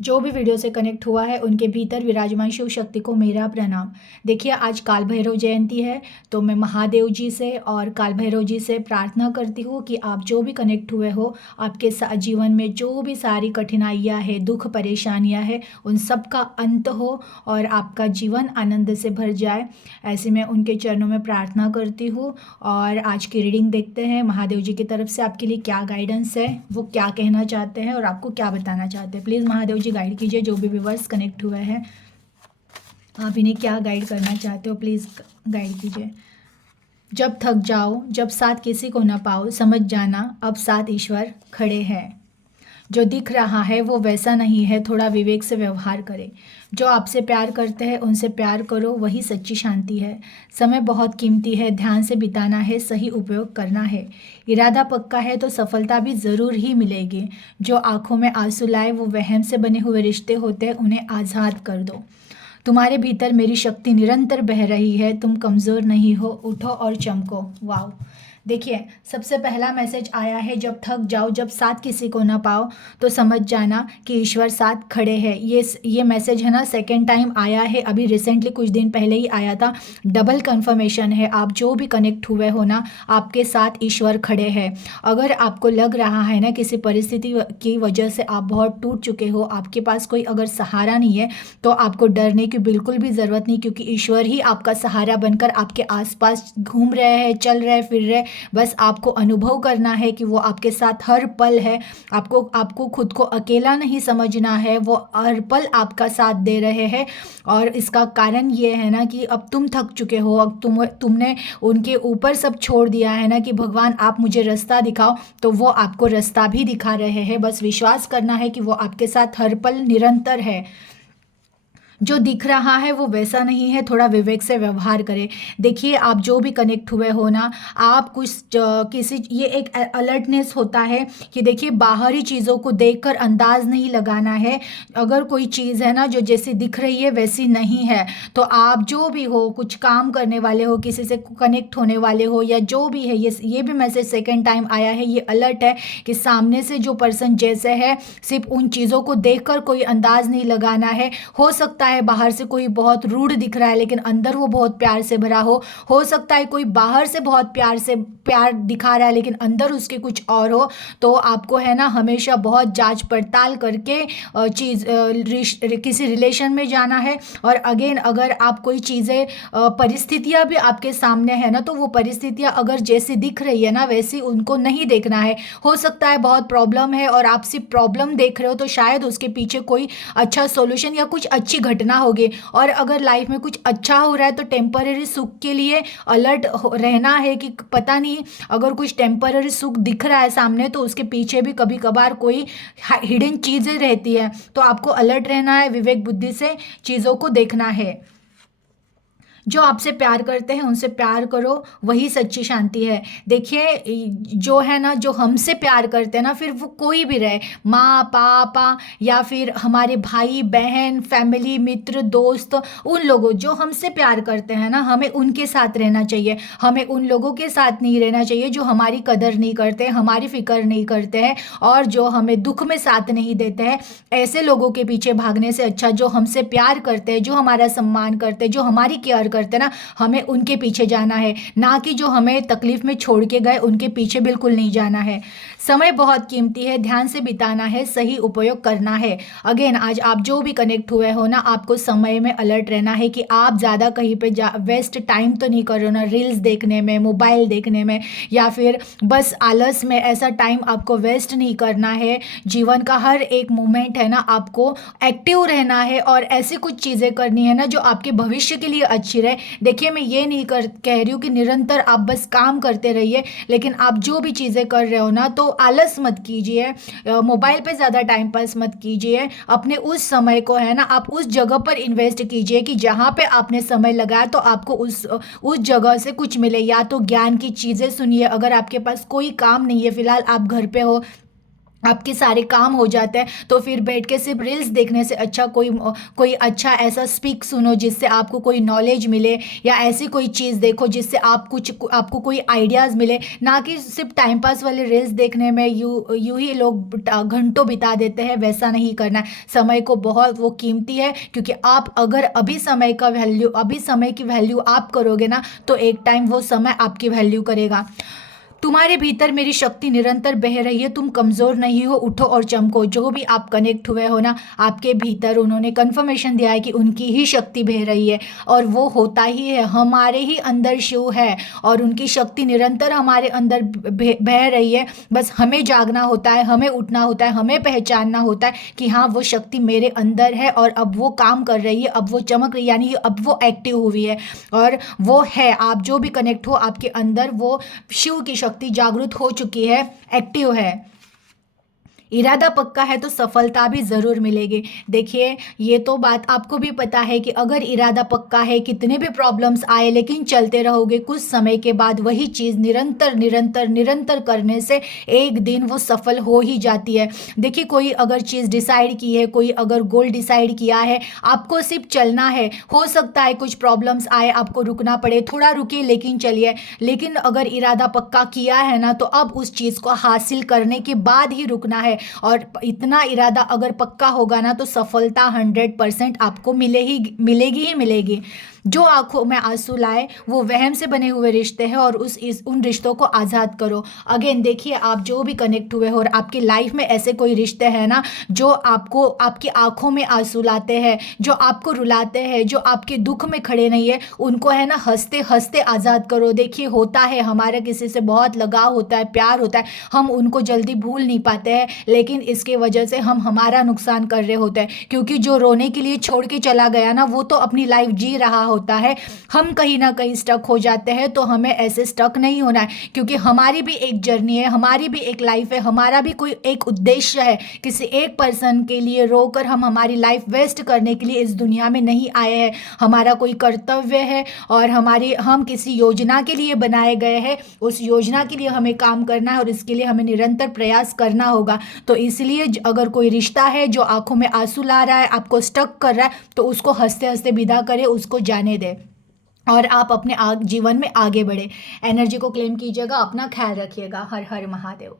जो भी वीडियो से कनेक्ट हुआ है उनके भीतर विराजमान शिव शक्ति को मेरा प्रणाम। देखिए, आज काल भैरव जयंती है, तो मैं महादेव जी से और काल भैरव जी से प्रार्थना करती हूँ कि आप जो भी कनेक्ट हुए हो, आपके जीवन में जो भी सारी कठिनाइयाँ हैं, दुख परेशानियाँ हैं, उन सब का अंत हो और आपका जीवन आनंद से भर जाए। ऐसे मैं उनके चरणों में प्रार्थना करती हूँ। और आज की रीडिंग देखते हैं महादेव जी की तरफ से आपके लिए क्या गाइडेंस है, वो क्या कहना चाहते हैं और आपको क्या बताना चाहते हैं। प्लीज़ महादेव जी गाइड कीजिए, जो भी व्यूवर्स कनेक्ट हुए हैं आप इन्हें क्या गाइड करना चाहते हो, प्लीज़ गाइड कीजिए। जब थक जाओ, जब साथ किसी को ना पाओ, समझ जाना अब साथ ईश्वर खड़े हैं। जो दिख रहा है वो वैसा नहीं है, थोड़ा विवेक से व्यवहार करें। जो आपसे प्यार करते हैं उनसे प्यार करो, वही सच्ची शांति है। समय बहुत कीमती है, ध्यान से बिताना है, सही उपयोग करना है। इरादा पक्का है तो सफलता भी ज़रूर ही मिलेगी। जो आंखों में आंसू लाए वो वहम से बने हुए रिश्ते होते हैं, उन्हें आज़ाद कर दो। तुम्हारे भीतर मेरी शक्ति निरंतर बह रही है, तुम कमज़ोर नहीं हो, उठो और चमको। वाओ! देखिए, सबसे पहला मैसेज आया है, जब थक जाओ, जब साथ किसी को ना पाओ तो समझ जाना कि ईश्वर साथ खड़े हैं। ये मैसेज है ना, सेकंड टाइम आया है, अभी रिसेंटली कुछ दिन पहले ही आया था। डबल कंफर्मेशन है, आप जो भी कनेक्ट हुए हो ना, आपके साथ ईश्वर खड़े हैं। अगर आपको लग रहा है ना किसी परिस्थिति की वजह से आप बहुत टूट चुके हो, आपके पास कोई अगर सहारा नहीं है, तो आपको डरने की बिल्कुल भी ज़रूरत नहीं, क्योंकि ईश्वर ही आपका सहारा बनकर आपके आसपास घूम रहे हैं, चल रहे, फिर रहे। बस आपको अनुभव करना है कि वो आपके साथ हर पल है। आपको खुद को अकेला नहीं समझना है, वो हर पल आपका साथ दे रहे हैं। और इसका कारण ये है ना कि अब तुम थक चुके हो, अब तुमने उनके ऊपर सब छोड़ दिया है ना कि भगवान आप मुझे रास्ता दिखाओ, तो वो आपको रास्ता भी दिखा रहे हैं। बस विश्वास करना है कि वो आपके साथ हर पल निरंतर है। जो दिख रहा है वो वैसा नहीं है, थोड़ा विवेक से व्यवहार करें। देखिए, आप जो भी कनेक्ट हुए हो ना, आप किसी ये एक अलर्टनेस होता है कि देखिए, बाहरी चीज़ों को देखकर अंदाज नहीं लगाना है। अगर कोई चीज़ है ना जो जैसी दिख रही है वैसी नहीं है, तो आप जो भी हो, कुछ काम करने वाले हो, किसी से कनेक्ट होने वाले हो या जो भी है, ये भी मैसेज सेकेंड टाइम आया है। ये अलर्ट है कि सामने से जो पर्सन जैसे है, सिर्फ उन चीज़ों को देखकर कोई अंदाज नहीं लगाना है। हो सकता है बाहर से कोई बहुत रूड दिख रहा है लेकिन अंदर वो बहुत प्यार से भरा हो सकता है कोई बाहर से बहुत प्यार दिखा रहा है लेकिन अंदर उसके कुछ और हो। तो आपको है ना हमेशा बहुत जांच पड़ताल करके किसी रिलेशन में जाना है। और अगेन, अगर आप कोई चीज़ें परिस्थितियां भी आपके सामने है ना, तो वो परिस्थितियां अगर जैसी दिख रही है ना वैसी उनको नहीं देखना है। हो सकता है बहुत प्रॉब्लम है और आप सिर्फ प्रॉब्लम देख रहे हो, तो शायद उसके पीछे कोई अच्छा सॉल्यूशन या कुछ अच्छी घटना होगी। और अगर लाइफ में कुछ अच्छा हो रहा है तो टेम्पररी सुख के लिए अलर्ट रहना है कि पता नहीं, अगर कुछ टेम्पररी सुख दिख रहा है सामने तो उसके पीछे भी कभी कभार कोई हिडन चीज़ें रहती है। तो आपको अलर्ट रहना है, विवेक बुद्धि से चीज़ों को देखना है। जो आपसे प्यार करते हैं उनसे प्यार करो, वही सच्ची शांति है। देखिए, जो है ना, जो हमसे प्यार करते हैं ना, फिर वो कोई भी रहे, माँ पापा या फिर हमारे भाई बहन, फैमिली, मित्र, दोस्त, उन लोगों जो हमसे प्यार करते हैं ना, हमें उनके साथ रहना चाहिए। हमें उन लोगों के साथ नहीं रहना चाहिए जो हमारी कदर नहीं करते, हमारी फिक्र नहीं करते हैं और जो हमें दुख में साथ नहीं देते हैं। ऐसे लोगों के पीछे भागने से अच्छा जो हमसे प्यार करते हैं, जो हमारा सम्मान करते हैं, जो हमारी केयर करते हैं ना, हमें उनके पीछे जाना है। ना कि जो हमें तकलीफ में छोड़ के गए उनके पीछे बिल्कुल नहीं जाना है। समय बहुत कीमती है, ध्यान से बिताना है, सही उपयोग करना है। अगेन, आज आप जो भी कनेक्ट हुए हो ना, आपको समय में अलर्ट रहना है कि आप ज़्यादा कहीं पे वेस्ट टाइम तो नहीं कर रहे हो ना, रील्स देखने में, मोबाइल देखने में या फिर बस आलस में। ऐसा टाइम आपको वेस्ट नहीं करना है। जीवन का हर एक मोमेंट है ना, आपको एक्टिव रहना है और ऐसी कुछ चीज़ें करनी है ना जो आपके भविष्य के लिए अच्छी रहे। देखिए, मैं ये नहीं कह रही हूँ कि निरंतर आप बस काम करते रहिए, लेकिन आप जो भी चीज़ें कर रहे हो ना, तो आलस मत कीजिए, मोबाइल पे ज़्यादा टाइम पास मत कीजिए। अपने उस समय को है ना, आप उस जगह पर इन्वेस्ट कीजिए कि जहाँ पे आपने समय लगाया तो आपको उस जगह से कुछ मिले। या तो ज्ञान की चीज़ें सुनिए, अगर आपके पास कोई काम नहीं है, फिलहाल आप घर पे हो, आपके सारे काम हो जाते हैं। तो फिर बैठ के सिर्फ रील्स देखने से अच्छा कोई कोई अच्छा ऐसा स्पीक सुनो जिससे आपको कोई नॉलेज मिले, या ऐसी कोई चीज़ देखो जिससे आपको कोई आइडियाज़ मिले। ना कि सिर्फ टाइम पास वाले रील्स देखने में यूं ही लोग घंटों बिता देते हैं, वैसा नहीं करना है। समय को बहुत वो कीमती है, क्योंकि आप अगर अभी समय की वैल्यू आप करोगे ना, तो एक टाइम वो समय आपकी वैल्यू करेगा। तुम्हारे भीतर मेरी शक्ति निरंतर बह रही है, तुम कमज़ोर नहीं हो, उठो और चमको। जो भी आप कनेक्ट हुए हो ना, आपके भीतर उन्होंने कन्फर्मेशन दिया है कि उनकी ही शक्ति बह रही है, और वो होता ही है। हमारे ही अंदर शिव है और उनकी शक्ति निरंतर हमारे अंदर बह रही है। बस हमें जागना होता है, हमें उठना होता है, हमें पहचानना होता है कि हाँ, वो शक्ति मेरे अंदर है और अब वो काम कर रही है, अब वो चमक रही है, यानी कि अब वो एक्टिव हुई है। और वो है, आप जो भी कनेक्ट हो, आपके अंदर वो शिव की शक्ति जागृत हो चुकी है, एक्टिव है। इरादा पक्का है तो सफलता भी ज़रूर मिलेगी। देखिए, ये तो बात आपको भी पता है कि अगर इरादा पक्का है, कितने भी प्रॉब्लम्स आए लेकिन चलते रहोगे, कुछ समय के बाद वही चीज़ निरंतर निरंतर निरंतर करने से एक दिन वो सफल हो ही जाती है। देखिए, कोई अगर चीज़ डिसाइड की है, कोई अगर गोल डिसाइड किया है, आपको सिर्फ चलना है। हो सकता है कुछ प्रॉब्लम्स आए, आपको रुकना पड़े, थोड़ा रुकिए लेकिन चलिए। लेकिन अगर इरादा पक्का किया है ना, तो अब उस चीज़ को हासिल करने के बाद ही रुकना है। और इतना इरादा अगर पक्का होगा ना, तो सफलता 100% आपको मिलेगी ही मिलेगी। जो आंखों में आंसू लाए वो वहम से बने हुए रिश्ते हैं, और उन रिश्तों को आज़ाद करो। अगेन देखिए, आप जो भी कनेक्ट हुए हो और आपकी लाइफ में ऐसे कोई रिश्ते हैं ना, जो आपको आपकी आंखों में आंसू लाते हैं, जो आपको रुलाते हैं, जो आपके दुख में खड़े नहीं है, उनको है ना हंसते हंसते आज़ाद करो। देखिए, होता है, हमारा किसी से बहुत लगाव होता है, प्यार होता है, हम उनको जल्दी भूल नहीं पाते हैं, लेकिन इसके वजह से हम हमारा नुकसान कर रहे होते हैं। क्योंकि जो रोने के लिए छोड़ के चला गया ना, वो तो अपनी लाइफ जी रहा होता है। हम कहीं ना कहीं स्टक हो जाते हैं, तो हमें ऐसे स्टक नहीं होना है, क्योंकि हमारी भी एक जर्नी है, हमारी भी एक लाइफ है, हमारा भी कोई एक उद्देश्य है। किसी एक पर्सन के लिए रोकर हम हमारी लाइफ वेस्ट करने के लिए इस दुनिया में नहीं आए हैं। हमारा कोई कर्तव्य है, और हम किसी योजना के लिए बनाए गए हैं। उस योजना के लिए हमें काम करना है, और इसके लिए हमें निरंतर प्रयास करना होगा। तो इसलिए अगर कोई रिश्ता है जो आंखों में आंसू ला रहा है, आपको स्टक कर रहा है, तो उसको हंसते हंसते विदा करें, उसको जाने दें, और आप अपने जीवन में आगे बढ़े। एनर्जी को क्लेम कीजिएगा, अपना ख्याल रखिएगा। हर हर महादेव।